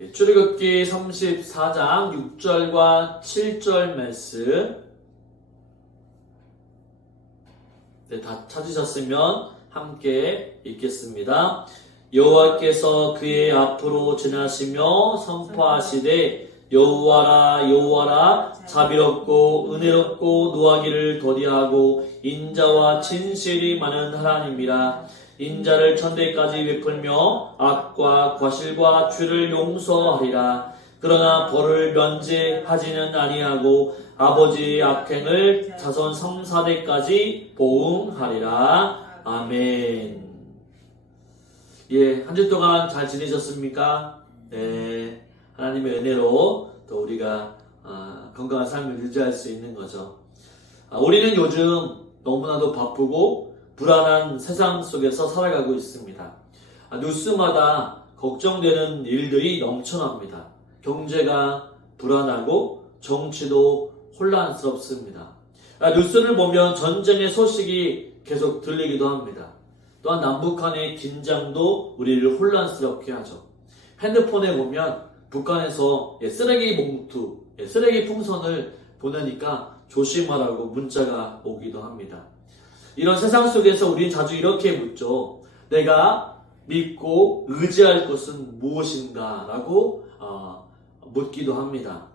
출애굽기 34장 6절과 7절 말씀. 다 찾으셨으면 함께 읽겠습니다. 여호와께서 그의 앞으로 지나시며 선포하시되 여호와라 여호와라 자비롭고 은혜롭고 노하기를 더디하고 인자와 진실이 많은 하나님이라. 인자를 천대까지 베풀며 악과 과실과 죄를 용서하리라. 그러나 벌을 면제하지는 아니하고 아버지의 악행을 자손 3,4대까지 보응하리라. 아멘. 한 주 동안 잘 지내셨습니까? 네. 하나님의 은혜로 또 우리가 건강한 삶을 유지할 수 있는 거죠. 우리는 요즘 너무나도 바쁘고 불안한 세상 속에서 살아가고 있습니다. 뉴스마다 걱정되는 일들이 넘쳐납니다. 경제가 불안하고 정치도 혼란스럽습니다. 뉴스를 보면 전쟁의 소식이 계속 들리기도 합니다. 또한 남북 간의 긴장도 우리를 혼란스럽게 하죠. 핸드폰에 보면 북한에서 쓰레기 봉투, 쓰레기 풍선을 보내니까 조심하라고 문자가 오기도 합니다. 이런 세상 속에서 우리는 자주 이렇게 묻죠. 내가 믿고 의지할 것은 무엇인가? 라고 묻기도 합니다.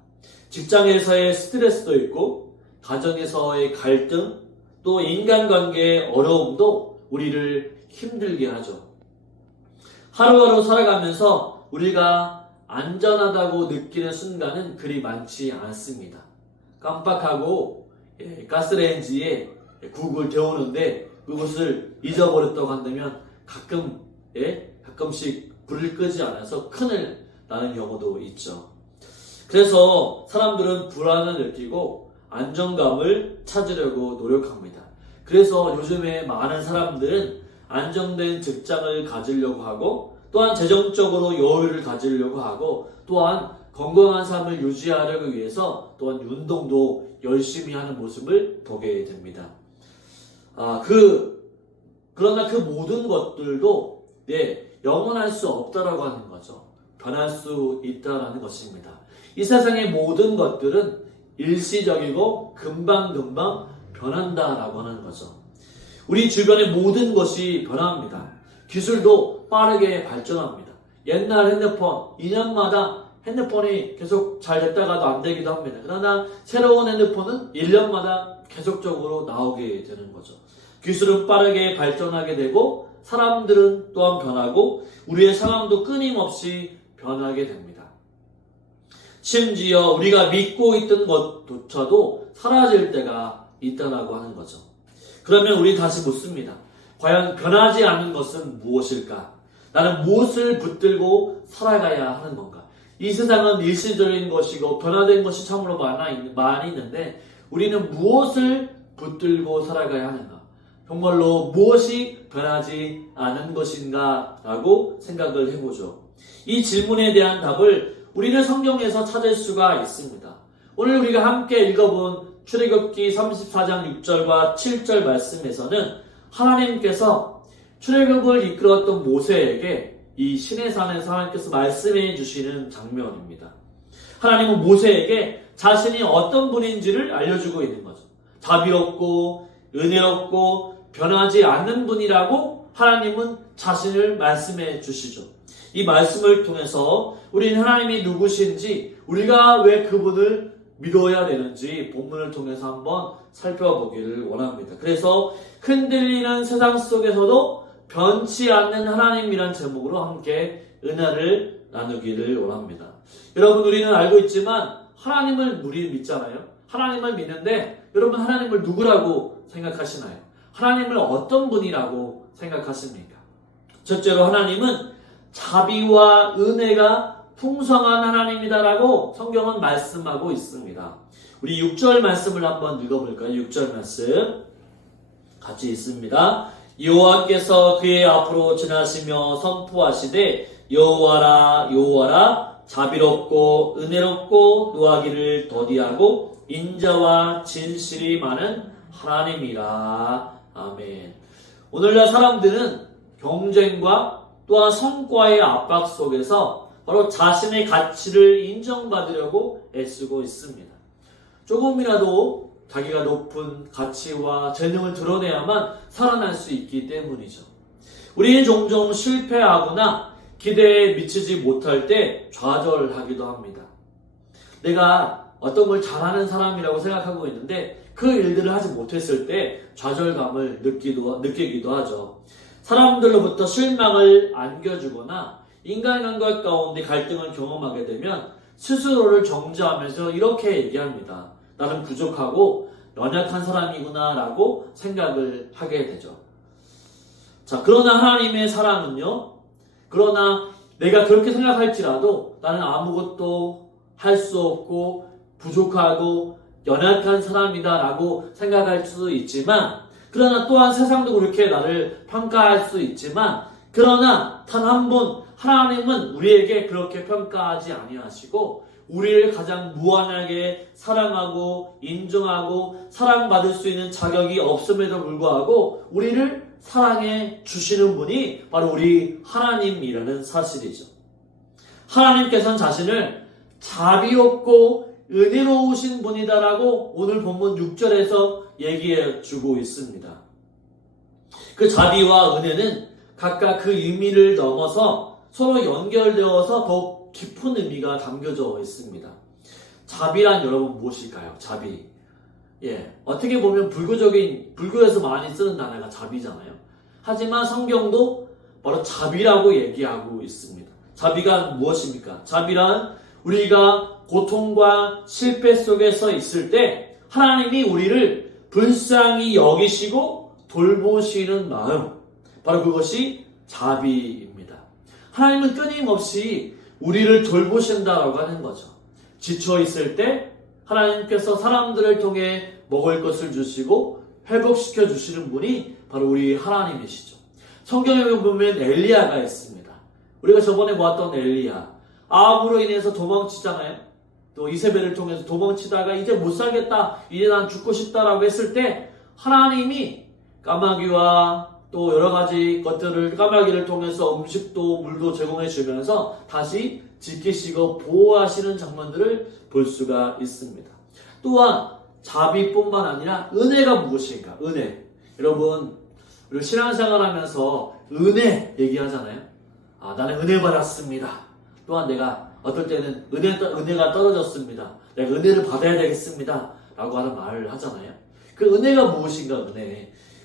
직장에서의 스트레스도 있고 가정에서의 갈등, 또 인간관계의 어려움도 우리를 힘들게 하죠. 하루하루 살아가면서 우리가 안전하다고 느끼는 순간은 그리 많지 않습니다. 깜빡하고 가스레인지에 국을 데우는데 그것을 잊어버렸다고 한다면 가끔씩 불을 끄지 않아서 큰일 나는 경우도 있죠. 그래서 사람들은 불안을 느끼고 안정감을 찾으려고 노력합니다. 그래서 요즘에 많은 사람들은 안정된 직장을 가지려고 하고 또한 재정적으로 여유를 가지려고 하고 또한 건강한 삶을 유지하려고 위해서 또한 운동도 열심히 하는 모습을 보게 됩니다. 그러나 그 모든 것들도 영원할 수 없다라고 하는 거죠. 변할 수 있다라는 것입니다. 이 세상의 모든 것들은 일시적이고 금방금방 변한다라고 하는 거죠. 우리 주변의 모든 것이 변합니다. 기술도 빠르게 발전합니다. 옛날 핸드폰 2년마다 핸드폰이 계속 잘 됐다가도 안 되기도 합니다. 그러나 새로운 핸드폰은 1년마다 계속적으로 나오게 되는 거죠. 기술은 빠르게 발전하게 되고 사람들은 또한 변하고 우리의 상황도 끊임없이 변하게 됩니다. 심지어 우리가 믿고 있던 것조차도 사라질 때가 있다라고 하는 거죠. 그러면 우리 다시 묻습니다. 과연 변하지 않는 것은 무엇일까? 나는 무엇을 붙들고 살아가야 하는 건가? 이 세상은 일시적인 것이고 변화된 것이 참으로 많이 있는데 우리는 무엇을 붙들고 살아가야 하는가? 정말로 무엇이 변하지 않은 것인가? 라고 생각을 해보죠. 이 질문에 대한 답을 우리는 성경에서 찾을 수가 있습니다. 오늘 우리가 함께 읽어본 출애굽기 34장 6절과 7절 말씀에서는 하나님께서 출애굽을 이끌었던 모세에게 이 시내산에서 하나님께서 말씀해 주시는 장면입니다. 하나님은 모세에게 자신이 어떤 분인지를 알려주고 있는 거죠. 자비롭고 은혜롭고 변하지 않는 분이라고 하나님은 자신을 말씀해 주시죠. 이 말씀을 통해서 우리는 하나님이 누구신지 우리가 왜 그분을 믿어야 되는지 본문을 통해서 한번 살펴보기를 원합니다. 그래서 흔들리는 세상 속에서도 변치 않는 하나님이란 제목으로 함께 은혜를 나누기를 원합니다. 여러분 우리는 알고 있지만 하나님을 우리 믿잖아요. 하나님을 믿는데 여러분 하나님을 누구라고 생각하시나요? 하나님을 어떤 분이라고 생각하십니까? 첫째로 하나님은 자비와 은혜가 풍성한 하나님이다라고 성경은 말씀하고 있습니다. 우리 6절 말씀을 한번 읽어볼까요? 6절 말씀 같이 있습니다. 여호와께서 그의 앞으로 지나시며 선포하시되 여호와라 여호와라 자비롭고 은혜롭고 노하기를 더디하고 인자와 진실이 많은 하나님이라. 아멘. 오늘날 사람들은 경쟁과 또한 성과의 압박 속에서 바로 자신의 가치를 인정받으려고 애쓰고 있습니다. 조금이라도 자기가 높은 가치와 재능을 드러내야만 살아날 수 있기 때문이죠. 우리는 종종 실패하거나 기대에 미치지 못할 때 좌절하기도 합니다. 내가 어떤 걸 잘하는 사람이라고 생각하고 있는데 그 일들을 하지 못했을 때 좌절감을 느끼기도 하죠. 사람들로부터 실망을 안겨주거나 인간관계 가운데 갈등을 경험하게 되면 스스로를 정죄하면서 이렇게 얘기합니다. 나는 부족하고 연약한 사람이구나 라고 생각을 하게 되죠. 자, 그러나 하나님의 사랑은요, 그러나 내가 그렇게 생각할지라도 나는 아무것도 할 수 없고 부족하고 연약한 사람이다 라고 생각할 수 있지만, 그러나 또한 세상도 그렇게 나를 평가할 수 있지만, 그러나 단 한 번 하나님은 우리에게 그렇게 평가하지 아니하시고 우리를 가장 무한하게 사랑하고 인정하고 사랑받을 수 있는 자격이 없음에도 불구하고 우리를 사랑해 주시는 분이 바로 우리 하나님이라는 사실이죠. 하나님께서는 자신을 자비롭고 은혜로우신 분이다라고 오늘 본문 6절에서 얘기해 주고 있습니다. 그 자비와 은혜는 각각 그 의미를 넘어서 서로 연결되어서 더욱 깊은 의미가 담겨져 있습니다. 자비란 여러분 무엇일까요? 자비. 어떻게 보면 불교에서 많이 쓰는 단어가 자비잖아요. 하지만 성경도 바로 자비라고 얘기하고 있습니다. 자비가 무엇입니까? 자비란 우리가 고통과 실패 속에서 있을 때 하나님이 우리를 불쌍히 여기시고 돌보시는 마음, 바로 그것이 자비입니다. 하나님은 끊임없이 우리를 돌보신다라고 하는 거죠. 지쳐 있을 때 하나님께서 사람들을 통해 먹을 것을 주시고 회복시켜 주시는 분이 바로 우리 하나님이시죠. 성경에 보면 엘리야가 있습니다. 우리가 저번에 보았던 엘리야, 아합으로 인해서 도망치잖아요. 또 이세벨을 통해서 도망치다가 이제 못 살겠다, 이제 난 죽고 싶다라고 했을 때 하나님이 까마귀와 또 여러 가지 것들을 까마귀를 통해서 음식도 물도 제공해 주면서 다시 지키시고 보호하시는 장면들을 볼 수가 있습니다. 또한 자비뿐만 아니라 은혜가 무엇인가? 은혜. 여러분, 우리 신앙생활 하면서 은혜 얘기하잖아요. 나는 은혜 받았습니다. 또한 내가 어떨 때는 은혜가 떨어졌습니다. 내가 은혜를 받아야 되겠습니다. 라고 하는 말을 하잖아요. 그 은혜가 무엇인가?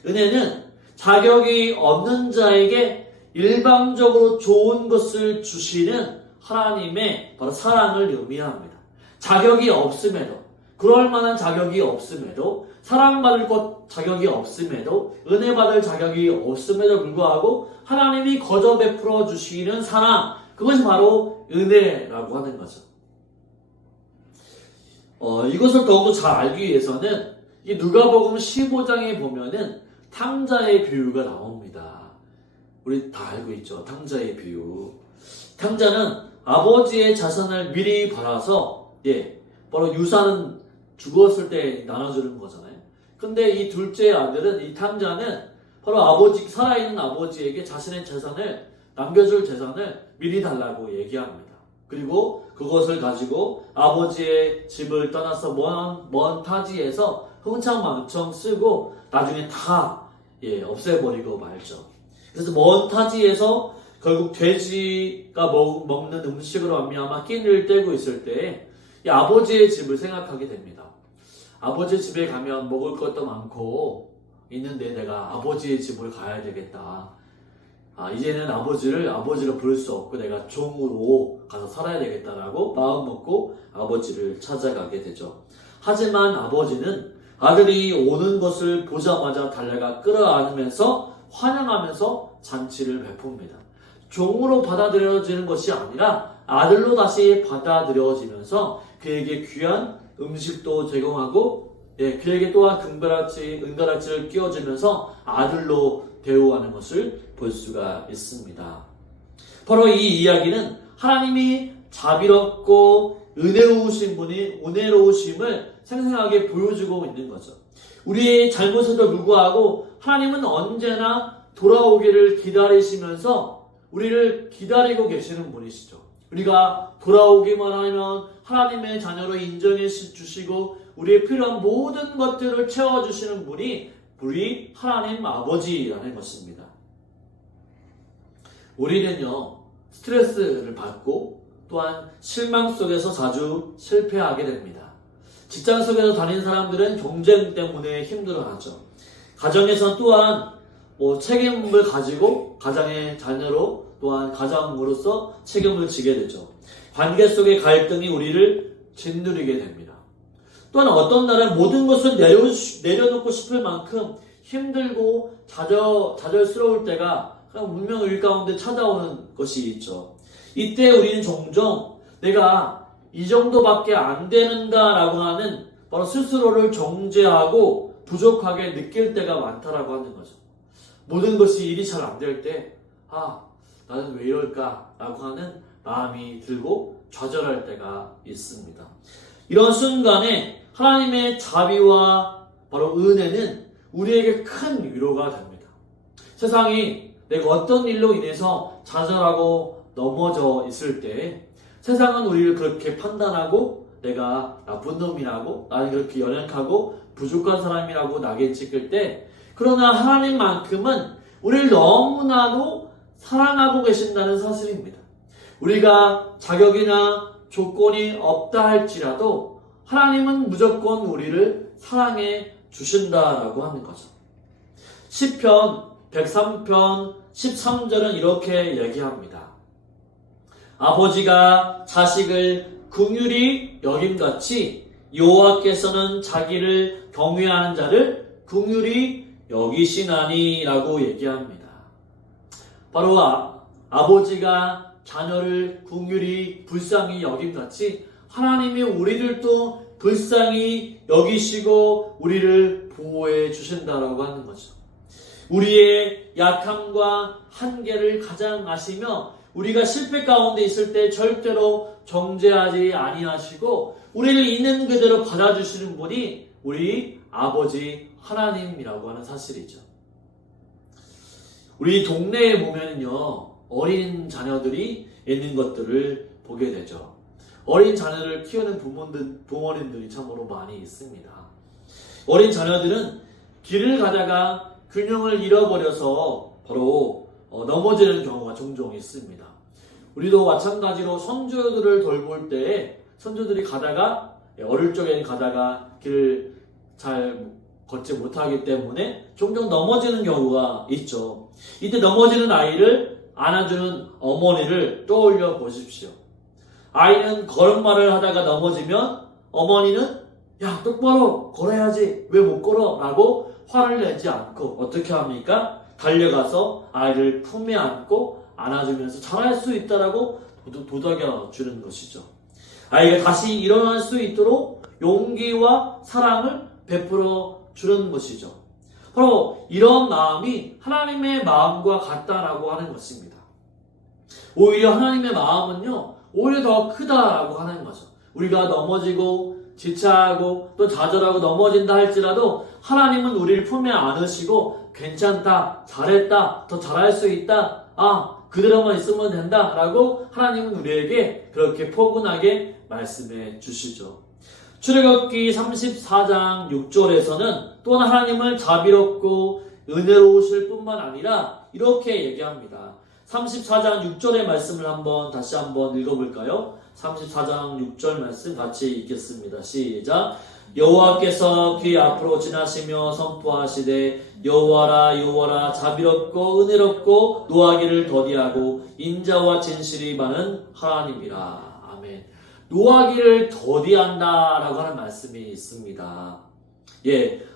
은혜는 자격이 없는 자에게 일방적으로 좋은 것을 주시는 하나님의 바로 사랑을 의미합니다. 자격이 없음에도, 그럴 만한 자격이 없음에도, 사랑받을 것 자격이 없음에도, 은혜 받을 자격이 없음에도 불구하고 하나님이 거저 베풀어 주시는 사랑, 그것이 바로 은혜라고 하는 거죠. 이것을 더욱 잘 알기 위해서는 이 누가복음 15장에 보면은 탕자의 비유가 나옵니다. 우리 다 알고 있죠. 탕자의 비유. 탕자는 아버지의 자산을 미리 받아서 바로 유산은 죽었을 때 나눠주는 거잖아요. 근데 이 둘째 아들은, 이 탕자는 바로 살아있는 아버지에게 자신의 재산을, 남겨줄 재산을 미리 달라고 얘기합니다. 그리고 그것을 가지고 아버지의 집을 떠나서 먼 타지에서 흥청망청 쓰고 나중에 다 없애버리고 말죠. 그래서 먼 타지에서 결국 돼지가 먹는 음식으로 말미암아 끼니를 떼고 있을 때 이 아버지의 집을 생각하게 됩니다. 아버지 집에 가면 먹을 것도 많고 있는데 내가 아버지의 집을 가야 되겠다. 이제는 아버지를 부를 수 없고 내가 종으로 가서 살아야 되겠다라고 마음 먹고 아버지를 찾아가게 되죠. 하지만 아버지는 아들이 오는 것을 보자마자 달려가 끌어안으면서 환영하면서 잔치를 베풉니다. 종으로 받아들여지는 것이 아니라 아들로 다시 받아들여지면서 그에게 귀한 음식도 제공하고 그에게 또한 은가락지를 끼워주면서 아들로 대우하는 것을 볼 수가 있습니다. 바로 이 이야기는 하나님이 자비롭고 은혜로우심을 생생하게 보여주고 있는 거죠. 우리의 잘못에도 불구하고 하나님은 언제나 돌아오기를 기다리시면서 우리를 기다리고 계시는 분이시죠. 우리가 돌아오기만 하면 하나님의 자녀로 인정해 주시고 우리의 필요한 모든 것들을 채워주시는 분이 우리 하나님 아버지라는 것입니다. 우리는요, 스트레스를 받고 또한 실망 속에서 자주 실패하게 됩니다. 직장 속에서 다니는 사람들은 경쟁 때문에 힘들어하죠. 가정에서 또한 책임을 가지고 가장의 자녀로 또한 가장으로서 책임을 지게 되죠. 관계 속의 갈등이 우리를 짓누르게 됩니다. 또한 어떤 날은 모든 것을 내려놓고 싶을 만큼 힘들고 좌절스러울 때가 그냥 운명의 가운데 찾아오는 것이 있죠. 이때 우리는 종종 내가 이 정도밖에 안 되는가라고 하는 바로 스스로를 정죄하고 부족하게 느낄 때가 많다라고 하는 거죠. 모든 것이 일이 잘 안 될 때, 나는 왜 이럴까라고 하는 마음이 들고 좌절할 때가 있습니다. 이런 순간에 하나님의 자비와 바로 은혜는 우리에게 큰 위로가 됩니다. 세상이 내가 어떤 일로 인해서 좌절하고 넘어져 있을 때 세상은 우리를 그렇게 판단하고 내가 나쁜 놈이라고 나는 그렇게 연약하고 부족한 사람이라고 낙인 찍을 때 그러나 하나님만큼은 우리를 너무나도 사랑하고 계신다는 사실입니다. 우리가 자격이나 조건이 없다 할지라도 하나님은 무조건 우리를 사랑해 주신다라고 하는 거죠. 시편 103편 13절은 이렇게 얘기합니다. 아버지가 자식을 긍휼히 여김같이 여호와께서는 자기를 경외하는 자를 긍휼히 여기시나니 라고 얘기합니다. 바로 아버지가 자녀를 긍휼히 불쌍히 여김같이 하나님이 우리들도 불쌍히 여기시고 우리를 보호해 주신다라고 하는 거죠. 우리의 약함과 한계를 가장 아시며 우리가 실패 가운데 있을 때 절대로 정죄하지 아니하시고 우리를 있는 그대로 받아주시는 분이 우리 아버지 하나님이라고 하는 사실이죠. 우리 동네에 보면요, 어린 자녀들이 있는 것들을 보게 되죠. 어린 자녀를 키우는 부모님들이 참으로 많이 있습니다. 어린 자녀들은 길을 가다가 균형을 잃어버려서 바로 넘어지는 경우가 종종 있습니다. 우리도 마찬가지로 손주들을 돌볼 때 손주들이 가다가 어릴 적에는 가다가 길을 잘 걷지 못하기 때문에 종종 넘어지는 경우가 있죠. 이때 넘어지는 아이를 안아주는 어머니를 떠올려 보십시오. 아이는 걸음마를 하다가 넘어지면 어머니는 야 똑바로 걸어야지 왜 못 걸어? 라고 화를 내지 않고 어떻게 합니까? 달려가서 아이를 품에 안고 안아주면서 잘할 수 있다라고 도닥여 주는 것이죠. 아이가 다시 일어날 수 있도록 용기와 사랑을 베풀어 주는 것이죠. 바로 이런 마음이 하나님의 마음과 같다라고 하는 것입니다. 오히려 하나님의 마음은요, 오히려 더 크다라고 하는 거죠. 우리가 넘어지고 지체하고 또 좌절하고 넘어진다 할지라도 하나님은 우리를 품에 안으시고 괜찮다, 잘했다, 더 잘할 수 있다, 그대로만 있으면 된다 라고 하나님은 우리에게 그렇게 포근하게 말씀해 주시죠. 출애굽기 34장 6절에서는 또한 하나님을 자비롭고 은혜로우실 뿐만 아니라 이렇게 얘기합니다. 34장 6절의 말씀을 다시 한번 읽어볼까요? 34장 6절 말씀 같이 읽겠습니다. 시작. 여호와께서 귀 앞으로 지나시며 선포하시되 여호와라 여호와라 자비롭고 은혜롭고 노하기를 더디하고 인자와 진실이 많은 하나님이라. 아멘. 노하기를 더디한다라고 하는 말씀이 있습니다.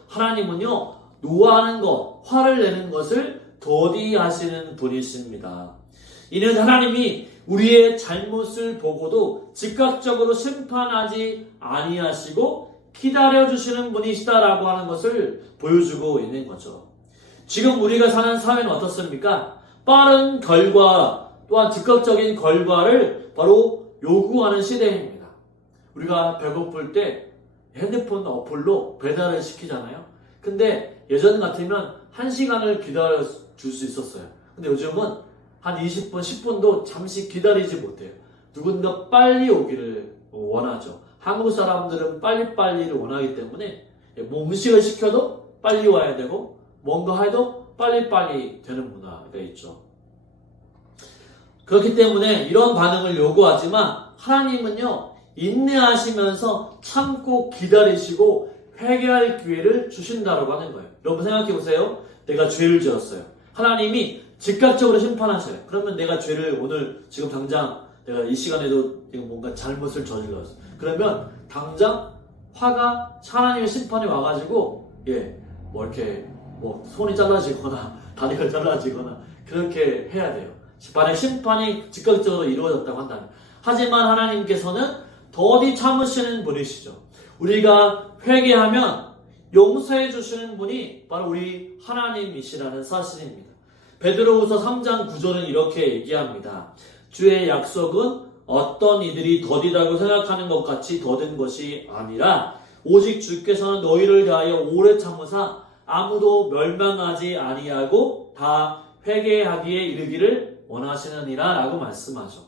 하나님은요, 노하는 것, 화를 내는 것을 더디하시는 분이십니다. 이는 하나님이 우리의 잘못을 보고도 즉각적으로 심판하지 아니하시고 기다려주시는 분이시다라고 하는 것을 보여주고 있는 거죠. 지금 우리가 사는 사회는 어떻습니까? 빠른 결과 또한 즉각적인 결과를 바로 요구하는 시대입니다. 우리가 배고플 때 핸드폰 어플로 배달을 시키잖아요. 근데 예전 같으면 1시간을 기다려 줄 수 있었어요. 근데 요즘은 한 20분, 10분도 잠시 기다리지 못해요. 누군가 빨리 오기를 원하죠. 한국 사람들은 빨리빨리를 원하기 때문에 뭐 음식을 시켜도 빨리 와야 되고 뭔가 해도 빨리빨리 되는 문화가 있죠. 그렇기 때문에 이런 반응을 요구하지만 하나님은요, 인내하시면서 참고 기다리시고 회개할 기회를 주신다고 하는 거예요. 여러분 생각해 보세요. 내가 죄를 지었어요. 하나님이 즉각적으로 심판하셔요. 그러면 내가 죄를 오늘 지금 당장 내가 이 시간에도 뭔가 잘못을 저질렀어. 그러면 당장 화가 하나님의 심판이 와가지고 뭐 이렇게 뭐 손이 잘라지거나 다리가 잘라지거나 그렇게 해야 돼요. 만약 심판이 즉각적으로 이루어졌다고 한다면. 하지만 하나님께서는 더디 참으시는 분이시죠. 우리가 회개하면 용서해 주시는 분이 바로 우리 하나님이시라는 사실입니다. 베드로후서 3장 9절은 이렇게 얘기합니다. 주의 약속은 어떤 이들이 더디다고 생각하는 것 같이 더딘 것이 아니라 오직 주께서는 너희를 대하여 오래 참으사 아무도 멸망하지 아니하고 다 회개하기에 이르기를 원하시느니라 라고 말씀하죠.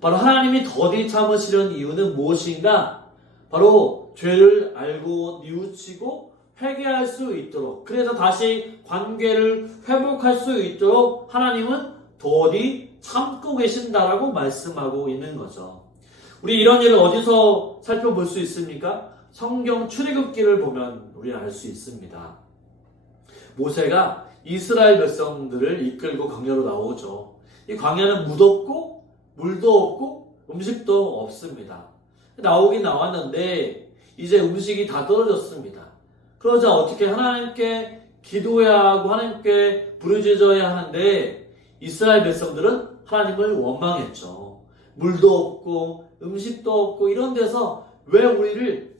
바로 하나님이 더디 참으시려는 이유는 무엇인가? 바로 죄를 알고 뉘우치고 회개할 수 있도록, 그래서 다시 관계를 회복할 수 있도록 하나님은 더디 참고 계신다라고 말씀하고 있는 거죠. 우리 이런 일을 어디서 살펴볼 수 있습니까? 성경 출애굽기를 보면 우리 알 수 있습니다. 모세가 이스라엘 백성들을 이끌고 광야로 나오죠. 이 광야는 무덥고 물도 없고 음식도 없습니다. 나오긴 나왔는데 이제 음식이 다 떨어졌습니다. 그러자 어떻게 하나님께 기도해야 하고 하나님께 부르짖어야 하는데 이스라엘 백성들은 하나님을 원망했죠. 물도 없고 음식도 없고 이런 데서 왜 우리를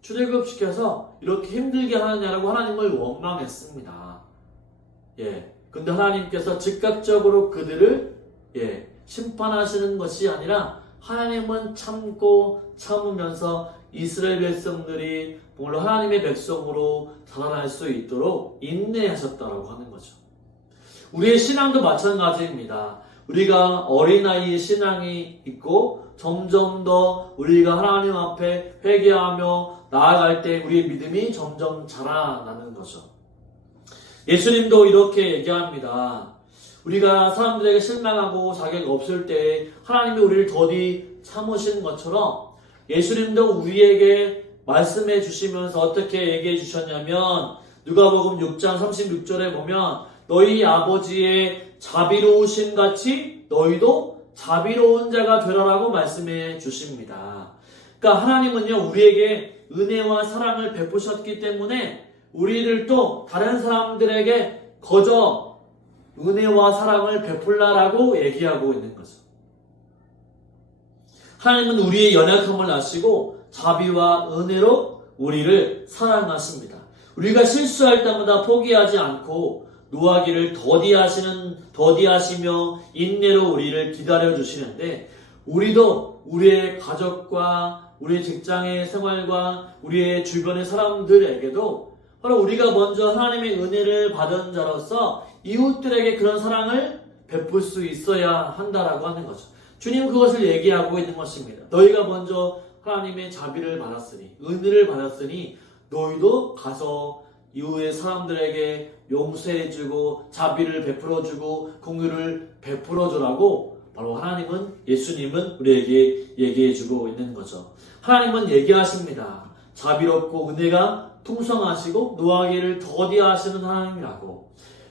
출애굽시켜서 이렇게 힘들게 하느냐라고 하나님을 원망했습니다. 근데 하나님께서 즉각적으로 그들을 심판하시는 것이 아니라 하나님은 참고 참으면서 이스라엘 백성들이 물론 하나님의 백성으로 자라날 수 있도록 인내하셨다라고 하는 거죠. 우리의 신앙도 마찬가지입니다. 우리가 어린아이의 신앙이 있고 점점 더 우리가 하나님 앞에 회개하며 나아갈 때 우리의 믿음이 점점 자라나는 거죠. 예수님도 이렇게 얘기합니다. 우리가 사람들에게 실망하고 자격 없을 때 하나님이 우리를 더디 참으신 것처럼 예수님도 우리에게 말씀해 주시면서 어떻게 얘기해 주셨냐면 누가복음 6장 36절에 보면 너희 아버지의 자비로우심 같이 너희도 자비로운 자가 되라라고 말씀해 주십니다. 그러니까 하나님은요 우리에게 은혜와 사랑을 베푸셨기 때문에 우리를 또 다른 사람들에게 거저 은혜와 사랑을 베풀라라고 얘기하고 있는 거죠. 하나님은 우리의 연약함을 아시고 자비와 은혜로 우리를 사랑하십니다. 우리가 실수할 때마다 포기하지 않고 노하기를 더디하시며 인내로 우리를 기다려 주시는데 우리도 우리의 가족과 우리의 직장의 생활과 우리의 주변의 사람들에게도 바로 우리가 먼저 하나님의 은혜를 받은 자로서 이웃들에게 그런 사랑을 베풀 수 있어야 한다라고 하는 거죠. 주님 그것을 얘기하고 있는 것입니다. 너희가 먼저 하나님의 자비를 받았으니 은혜를 받았으니 너희도 가서 이후의 사람들에게 용서해주고 자비를 베풀어주고 공유를 베풀어주라고 바로 하나님은 예수님은 우리에게 얘기해주고 있는 거죠. 하나님은 얘기하십니다. 자비롭고 은혜가 풍성하시고 노하기를 더디하시는 하나님이라고.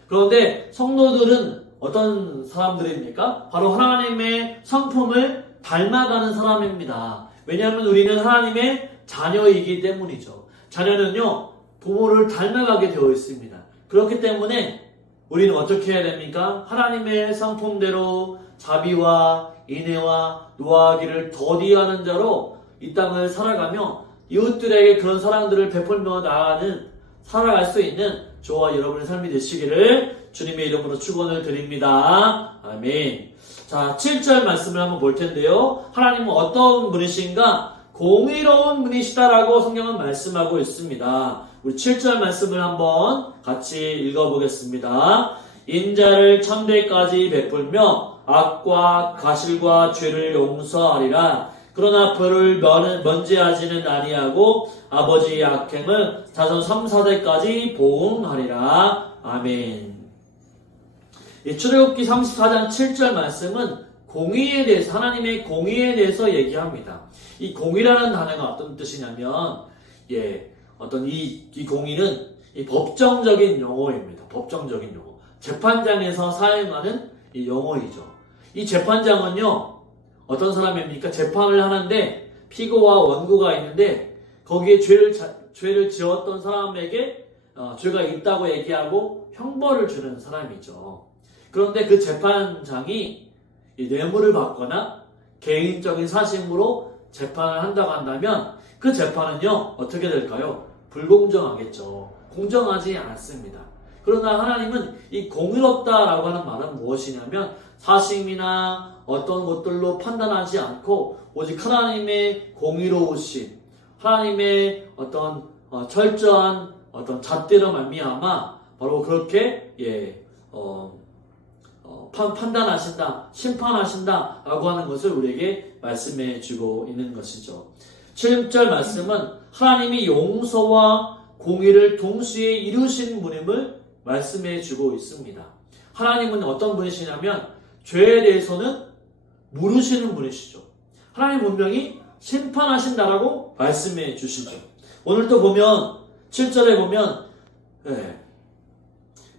그런데 성도들은 어떤 사람들입니까? 바로 하나님의 성품을 닮아가는 사람입니다. 왜냐하면 우리는 하나님의 자녀이기 때문이죠. 자녀는요 부모를 닮아가게 되어 있습니다. 그렇기 때문에 우리는 어떻게 해야 됩니까? 하나님의 성품대로 자비와 인애와 노하기를 더디하는 자로 이 땅을 살아가며 이웃들에게 그런 사랑들을 베풀며 나아가는 살아갈 수 있는 저와 여러분의 삶이 되시기를 주님의 이름으로 축원을 드립니다. 아멘. 자, 7절 말씀을 한번 볼 텐데요. 하나님은 어떤 분이신가? 공의로운 분이시다라고 성경은 말씀하고 있습니다. 우리 7절 말씀을 한번 같이 읽어보겠습니다. 인자를 천대까지 베풀며 악과 가실과 죄를 용서하리라. 그러나 벌을 면제하지는 아니하고 아버지의 악행을 자손 3, 4대까지 보응하리라. 아멘. 출애굽기 34장 7절 말씀은 공의에 대해서, 하나님의 공의에 대해서 얘기합니다. 이 공의라는 단어가 어떤 뜻이냐면, 어떤 이 공의는 이 법정적인 용어입니다. 법정적인 용어. 재판장에서 사용하는 이 용어이죠. 이 재판장은요, 어떤 사람입니까? 재판을 하는데 피고와 원고가 있는데 거기에 죄를 지었던 사람에게 죄가 있다고 얘기하고 형벌을 주는 사람이죠. 그런데 그 재판장이 이 뇌물을 받거나 개인적인 사심으로 재판을 한다고 한다면 그 재판은요, 어떻게 될까요? 불공정하겠죠. 공정하지 않습니다. 그러나 하나님은 이 공의롭다라고 하는 말은 무엇이냐면 사심이나 어떤 것들로 판단하지 않고 오직 하나님의 공의로우신, 하나님의 어떤 철저한 어떤 잣대로 말미암아 바로 그렇게 판단하신다, 심판하신다 라고 하는 것을 우리에게 말씀해 주고 있는 것이죠. 7절 말씀은 하나님이 용서와 공의를 동시에 이루신 분임을 말씀해 주고 있습니다. 하나님은 어떤 분이시냐면 죄에 대해서는 물으시는 분이시죠. 하나님 분명히 심판하신다라고 말씀해 주시죠. 오늘 또 보면 7절에 보면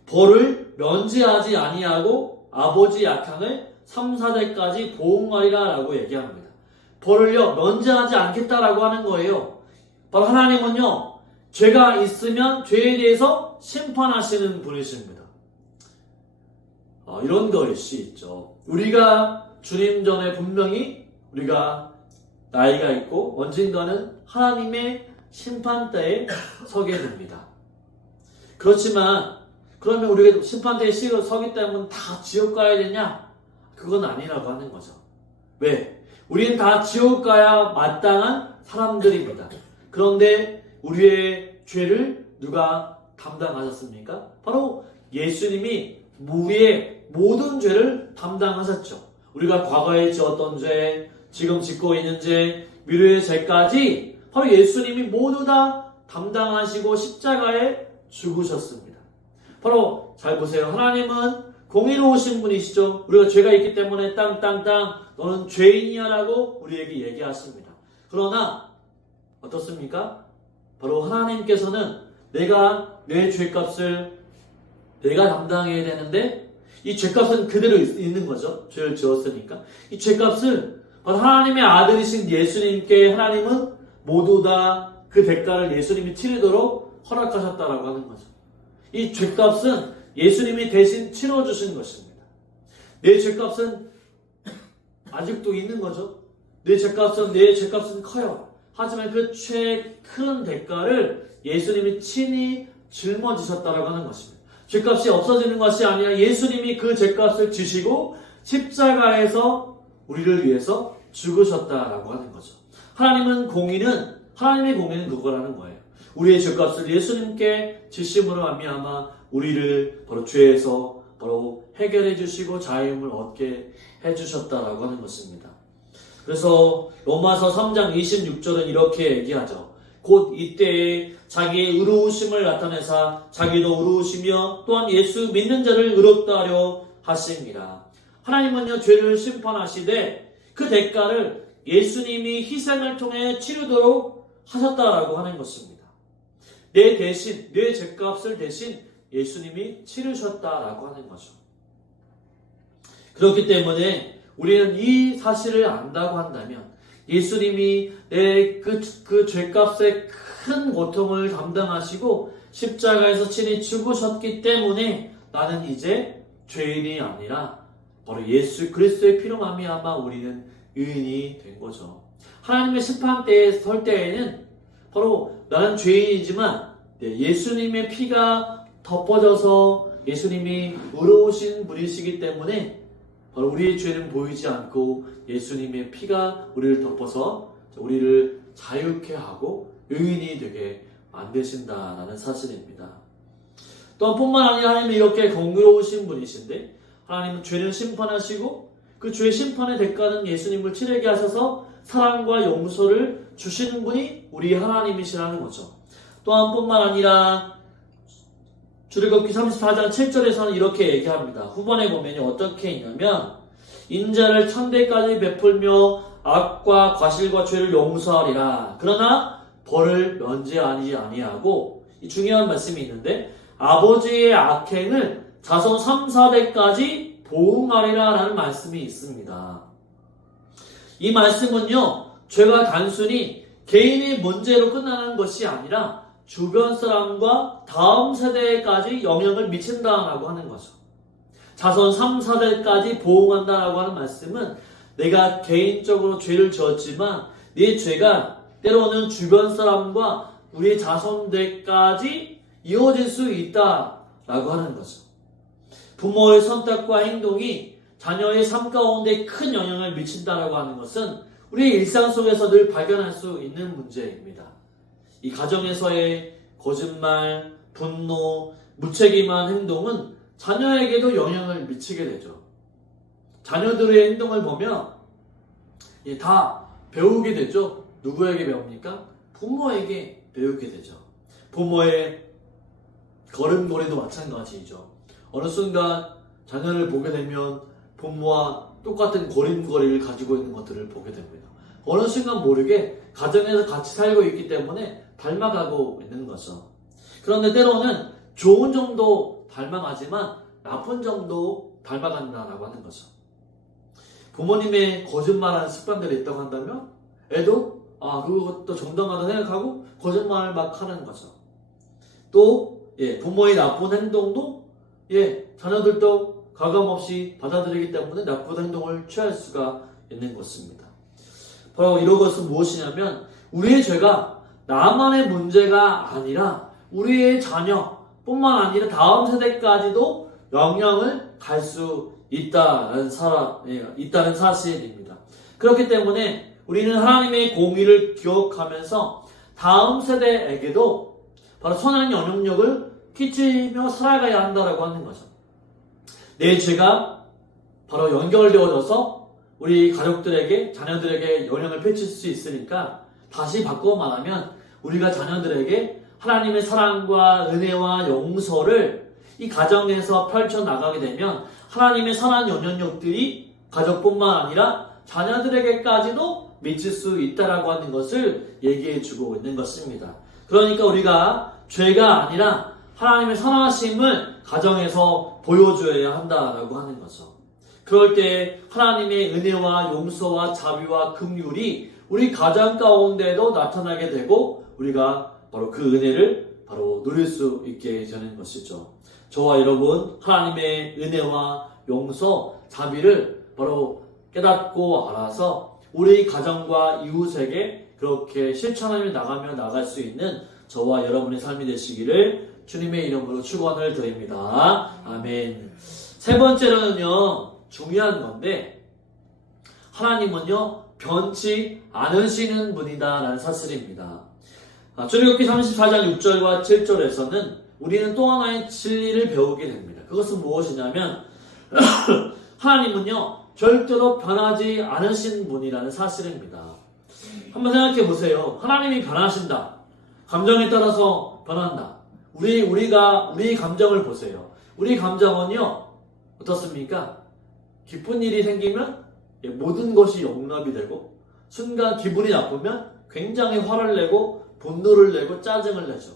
벌을 면제하지 아니하고 아버지 약항을 3, 4대까지 보응하리라 라고 얘기합니다. 벌을요 면제하지 않겠다라고 하는 거예요. 바로 하나님은요 죄가 있으면 죄에 대해서 심판하시는 분이십니다. 이런 것일 수 있죠. 우리가 주님 전에 분명히 우리가 나이가 있고 언젠가는 하나님의 심판대에 서게 됩니다. 그렇지만 그러면 우리가 심판대에 서기 때문에 다 지옥 가야 되냐? 그건 아니라고 하는 거죠. 왜? 우리는 다 지옥 가야 마땅한 사람들입니다. 그런데 우리의 죄를 누가 담당하셨습니까? 바로 예수님이 우리의 모든 죄를 담당하셨죠. 우리가 과거에 지었던 죄, 지금 짓고 있는 죄, 미래의 죄까지 바로 예수님이 모두 다 담당하시고 십자가에 죽으셨습니다. 바로 잘 보세요. 하나님은 공의로우신 분이시죠. 우리가 죄가 있기 때문에 땅땅땅 너는 죄인이야 라고 우리에게 얘기하십니다. 그러나 어떻습니까? 바로 하나님께서는 내가 내 죄값을 내가 담당해야 되는데 이 죄값은 그대로 있는 거죠. 죄를 지었으니까. 이 죄값을 바로 하나님의 아들이신 예수님께 하나님은 모두 다 그 대가를 예수님이 치르도록 허락하셨다라고 하는 거죠. 이 죄값은 예수님이 대신 치러주신 것입니다. 내 죄값은 아직도 있는 거죠. 내 죄값은 커요. 하지만 그 최 큰 대가를 예수님이 친히 짊어지셨다라고 하는 것입니다. 죄값이 없어지는 것이 아니라 예수님이 그 죄값을 지시고 십자가에서 우리를 위해서 죽으셨다라고 하는 거죠. 하나님의 공의는 그거라는 거예요. 우리의 죄값을 예수님께 지심으로 말미암아 우리를 바로 죄에서 바로 해결해 주시고 자유함을 얻게 해 주셨다라고 하는 것입니다. 그래서 로마서 3장 26절은 이렇게 얘기하죠. 곧 이때에 자기의 의로우심을 나타내사 자기도 의로우시며 또한 예수 믿는 자를 의롭다 하려 하십니다. 하나님은요 죄를 심판하시되 그 대가를 예수님이 희생을 통해 치르도록 하셨다라고 하는 것입니다. 내 죄값을 대신 예수님이 치르셨다라고 하는 거죠. 그렇기 때문에 우리는 이 사실을 안다고 한다면 예수님이 내 그 죄값의 큰 고통을 담당하시고 십자가에서 친히 죽으셨기 때문에 나는 이제 죄인이 아니라 바로 예수 그리스도의 피로 말미암아 우리는 의인이 된 거죠. 하나님의 심판대에 설 때에는 바로 나는 죄인이지만 예수님의 피가 덮어져서 예수님이 의로우신 분이시기 때문에 바로 우리의 죄는 보이지 않고 예수님의 피가 우리를 덮어서 우리를 자유케 하고 의인이 되게 만드신다라는 사실입니다. 또한 뿐만 아니라 하나님이 이렇게 공의로우신 분이신데 하나님은 죄를 심판하시고 그 주의 심판의 대가는 예수님을 치르게 하셔서 사랑과 용서를 주시는 분이 우리 하나님이시라는 거죠. 또한 뿐만 아니라 출애굽기 34장 7절에서는 이렇게 얘기합니다. 후반에 보면 어떻게 있냐면 인자를 천대까지 베풀며 악과 과실과 죄를 용서하리라. 그러나 벌을 면제하지 아니하고, 이 중요한 말씀이 있는데 아버지의 악행을 자손 3, 4대까지 보응하리라 라는 말씀이 있습니다. 이 말씀은요, 죄가 단순히 개인의 문제로 끝나는 것이 아니라 주변 사람과 다음 세대까지 영향을 미친다라고 하는 거죠. 자손 3, 4대까지 보응한다라고 하는 말씀은 내가 개인적으로 죄를 지었지만 네 죄가 때로는 주변 사람과 우리의 자손들까지 이어질 수 있다라고 하는 거죠. 부모의 선택과 행동이 자녀의 삶 가운데 큰 영향을 미친다라고 하는 것은 우리의 일상 속에서 늘 발견할 수 있는 문제입니다. 이 가정에서의 거짓말, 분노, 무책임한 행동은 자녀에게도 영향을 미치게 되죠. 자녀들의 행동을 보면 다 배우게 되죠. 누구에게 배웁니까? 부모에게 배우게 되죠. 부모의 걸음걸이도 마찬가지이죠. 어느 순간 자녀를 보게 되면 부모와 똑같은 걸음걸이를 가지고 있는 것들을 보게 됩니다. 어느 순간 모르게 가정에서 같이 살고 있기 때문에 닮아가고 있는 거죠. 그런데 때로는 좋은 점도 닮아가지만 나쁜 점도 닮아간다라고 하는 거죠. 부모님의 거짓말하는 습관들이 있다고 한다면 애도 그것도 정당하다 생각하고 거짓말을 막 하는 거죠. 또 부모의 나쁜 행동도 자녀들도 가감없이 받아들이기 때문에 나쁜 행동을 취할 수가 있는 것입니다. 바로 이런 것은 무엇이냐면 우리의 죄가 나만의 문제가 아니라 우리의 자녀뿐만 아니라 다음 세대까지도 영향을 갈 수 있다는 사실입니다. 그렇기 때문에 우리는 하나님의 공의를 기억하면서 다음 세대에게도 바로 선한 영향력을 끼치며 살아가야 한다고 하는 거죠. 내 죄가 바로 연결되어져서 우리 가족들에게, 자녀들에게 영향을 펼칠 수 있으니까 다시 바꿔 말하면 우리가 자녀들에게 하나님의 사랑과 은혜와 용서를 이 가정에서 펼쳐나가게 되면 하나님의 선한 영향력들이 가족뿐만 아니라 자녀들에게까지도 미칠 수 있다라고 하는 것을 얘기해 주고 있는 것입니다. 그러니까 우리가 죄가 아니라 하나님의 선하심을 가정에서 보여줘야 한다라고 하는 거죠. 그럴 때 하나님의 은혜와 용서와 자비와 긍휼이 우리 가정 가운데도 나타나게 되고 우리가 바로 그 은혜를 바로 누릴 수 있게 되는 것이죠. 저와 여러분, 하나님의 은혜와 용서, 자비를 바로 깨닫고 알아서 우리 가정과 이웃에게 그렇게 실천하며 나갈 수 있는 저와 여러분의 삶이 되시기를 주님의 이름으로 축원을 드립니다. 아멘. 세 번째로는요, 중요한 건데 하나님은요 변치 않으시는 분이다라는 사실입니다. 출애굽기 34장 6절과 7절에서는 우리는 또 하나의 진리를 배우게 됩니다. 그것은 무엇이냐면 하나님은요 절대로 변하지 않으신 분이라는 사실입니다. 한번 생각해 보세요. 하나님이 변하신다. 감정에 따라서 변한다. 우리 감정을 보세요. 우리 감정은요 어떻습니까? 기쁜 일이 생기면 모든 것이 용납이 되고 순간 기분이 나쁘면 굉장히 화를 내고 분노를 내고 짜증을 내죠.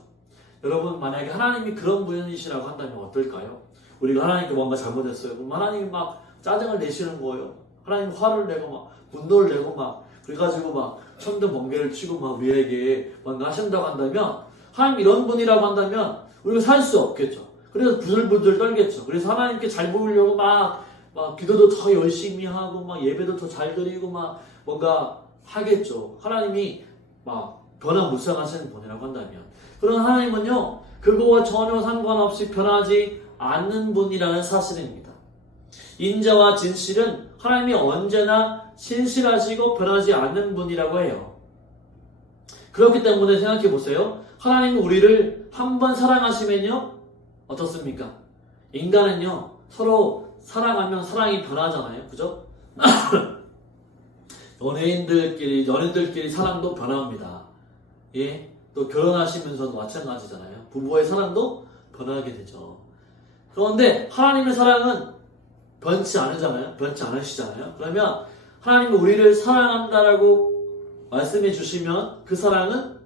여러분 만약에 하나님이 그런 분이시라고 한다면 어떨까요? 우리가 하나님께 뭔가 잘못했어요. 그럼 하나님이 막 짜증을 내시는 거예요. 하나님 화를 내고 막 분노를 내고 막 그래가지고 막 천둥 번개를 치고 막 우리에게 뭔가 하신다고 한다면 하나님 이런 분이라고 한다면 우리가 살 수 없겠죠. 그래서 부들부들 떨겠죠. 그래서 하나님께 잘 보이려고 막 기도도 더 열심히 하고 막 예배도 더 잘 드리고 막 뭔가 하겠죠. 하나님이 막 변화무쌍하시는 분이라고 한다면. 그런 하나님은요 그거와 전혀 상관없이 변하지 않는 분이라는 사실입니다. 인자와 진실은 하나님이 언제나 신실하시고 변하지 않는 분이라고 해요. 그렇기 때문에 생각해 보세요. 하나님이 우리를 한 번 사랑하시면요 어떻습니까? 인간은요 서로 사랑하면 사랑이 변하잖아요. 그죠? 연인들끼리 사랑도 변합니다. 예? 또 결혼하시면서도 마찬가지잖아요. 부부의 사랑도 변하게 되죠. 그런데 하나님의 사랑은 변치 않으잖아요. 변치 않으시잖아요. 그러면 하나님이 우리를 사랑한다라고 말씀해 주시면 그 사랑은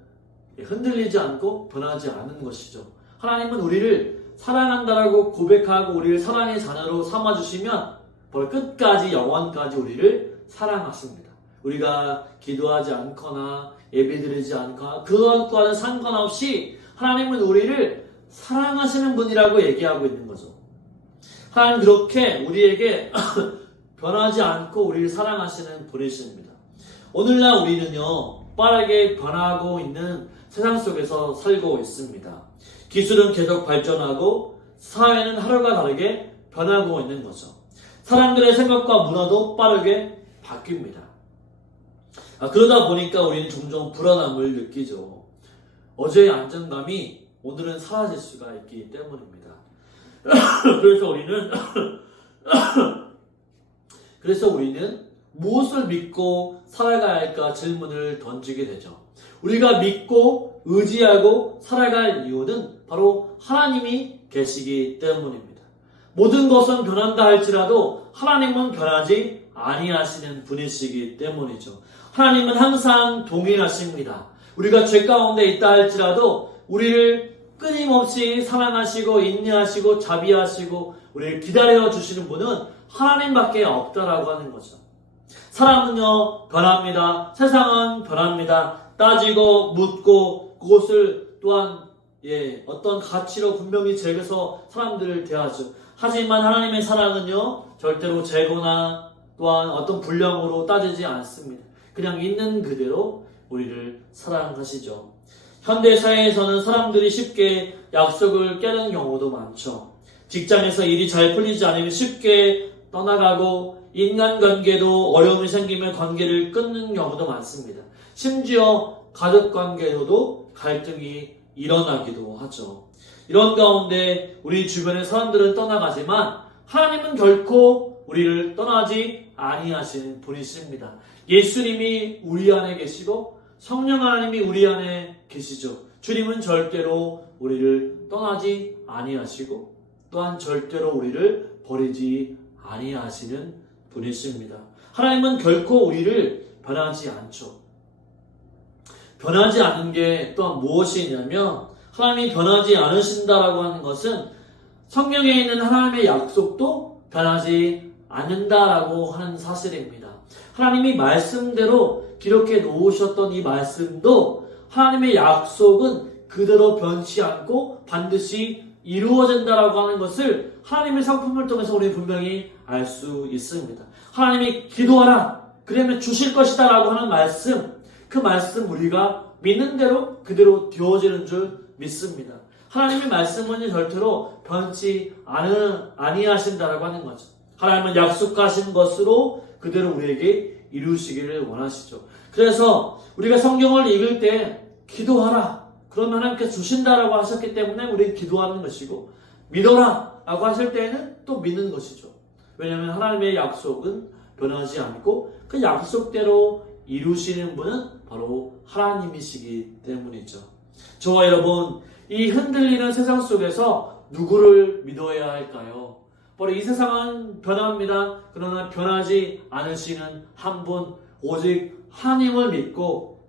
흔들리지 않고 변하지 않는 것이죠. 하나님은 우리를 사랑한다라고 고백하고 우리를 사랑의 자녀로 삼아주시면 바로 끝까지 영원까지 우리를 사랑하십니다. 우리가 기도하지 않거나 예배드리지 않거나 그것과는 상관없이 하나님은 우리를 사랑하시는 분이라고 얘기하고 있는 거죠. 하나님 그렇게 우리에게 변하지 않고 우리를 사랑하시는 분이십니다. 오늘날 우리는요 빠르게 변하고 있는 세상 속에서 살고 있습니다. 기술은 계속 발전하고 사회는 하루가 다르게 변하고 있는 거죠. 사람들의 생각과 문화도 빠르게 바뀝니다. 그러다 보니까 우리는 종종 불안함을 느끼죠. 어제의 안정감이 오늘은 사라질 수가 있기 때문입니다. 그래서 우리는 무엇을 믿고 살아가야 할까 질문을 던지게 되죠. 우리가 믿고 의지하고 살아갈 이유는 바로 하나님이 계시기 때문입니다. 모든 것은 변한다 할지라도 하나님은 변하지 아니하시는 분이시기 때문이죠. 하나님은 항상 동일하십니다. 우리가 죄 가운데 있다 할지라도 우리를 끊임없이 사랑하시고 인내하시고 자비하시고 우리를 기다려 주시는 분은 하나님밖에 없다라고 하는 거죠. 사람은요 변합니다. 세상은 변합니다. 따지고 묻고 그것을 또한 어떤 가치로 분명히 재겨서 사람들을 대하죠. 하지만 하나님의 사랑은요 절대로 재고나 또한 어떤 분량으로 따지지 않습니다. 그냥 있는 그대로 우리를 사랑하시죠. 현대사회에서는 사람들이 쉽게 약속을 깨는 경우도 많죠. 직장에서 일이 잘 풀리지 않으면 쉽게 떠나가고 인간관계도 어려움이 생기면 관계를 끊는 경우도 많습니다. 심지어 가족관계로도 갈등이 일어나기도 하죠. 이런 가운데 우리 주변의 사람들은 떠나가지만 하나님은 결코 우리를 떠나지 아니하시는 분이십니다. 예수님이 우리 안에 계시고 성령 하나님이 우리 안에 계시죠. 주님은 절대로 우리를 떠나지 아니하시고 또한 절대로 우리를 버리지 아니하시는 분이십니다. 하나님은 결코 우리를 변하지 않죠. 변하지 않는 게 또한 무엇이냐면 하나님이 변하지 않으신다라고 하는 것은 성경에 있는 하나님의 약속도 변하지 않는다라고 하는 사실입니다. 하나님이 말씀대로 기록해 놓으셨던 이 말씀도 하나님의 약속은 그대로 변치 않고 반드시 이루어진다라고 하는 것을 하나님의 성품을 통해서 우리 분명히 알 수 있습니다. 하나님이 기도하라 그러면 주실 것이다 라고 하는 말씀, 그 말씀 우리가 믿는 대로 그대로 되어지는 줄 믿습니다. 하나님의 말씀은 절대로 변치 아니하신다라고 하는 거죠. 하나님은 약속하신 것으로 그대로 우리에게 이루시기를 원하시죠. 그래서 우리가 성경을 읽을 때 기도하라 그러면 하나님께서 주신다라고 하셨기 때문에 우리는 기도하는 것이고 믿어라 라고 하실 때에는 또 믿는 것이죠. 왜냐하면 하나님의 약속은 변하지 않고 그 약속대로 이루시는 분은 바로 하나님이시기 때문이죠. 저와 여러분, 이 흔들리는 세상 속에서 누구를 믿어야 할까요? 바로 이 세상은 변합니다. 그러나 변하지 않으시는 한 분, 오직 하나님을 믿고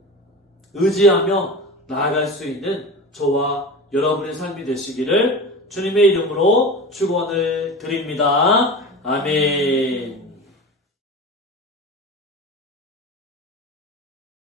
의지하며 나아갈 수 있는 저와 여러분의 삶이 되시기를 주님의 이름으로 축원을 드립니다. 아멘.